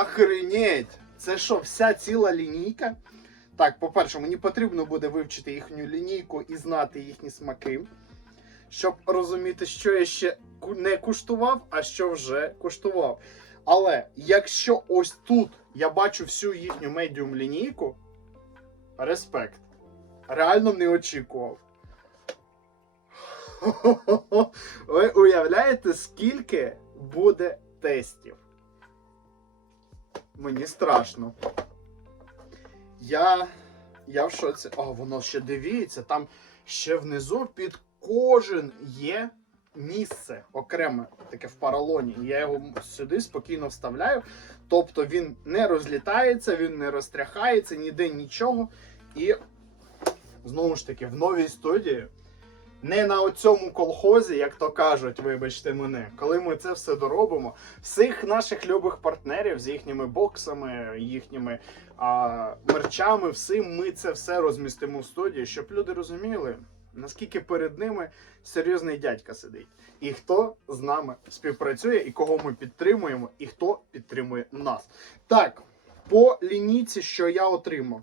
Охренеть! Це що, вся ціла лінійка? Так, по-перше, мені потрібно буде вивчити їхню лінійку і знати їхні смаки, щоб розуміти, що я ще не куштував, а що вже куштував. Але якщо ось тут я бачу всю їхню медіум лінійку, респект. Реально не очікував. Ви уявляєте, скільки буде тестів? Мені страшно. Я. Я в шоці. О, воно ще дивіться, там ще внизу під кожен є місце окреме, таке в поролоні. Я його сюди спокійно вставляю. Тобто він не розлітається, він не розтряхається, ніде нічого. І знову ж таки, в новій студії. Не на оцьому колхозі, як то кажуть, вибачте мене, коли ми це все доробимо, всіх наших любих партнерів з їхніми боксами, їхніми а, мерчами, всім ми це все розмістимо в студії, щоб люди розуміли, наскільки перед ними серйозний дядька сидить, і хто з нами співпрацює, і кого ми підтримуємо, і хто підтримує нас. Так, по лінійці, що я отримав.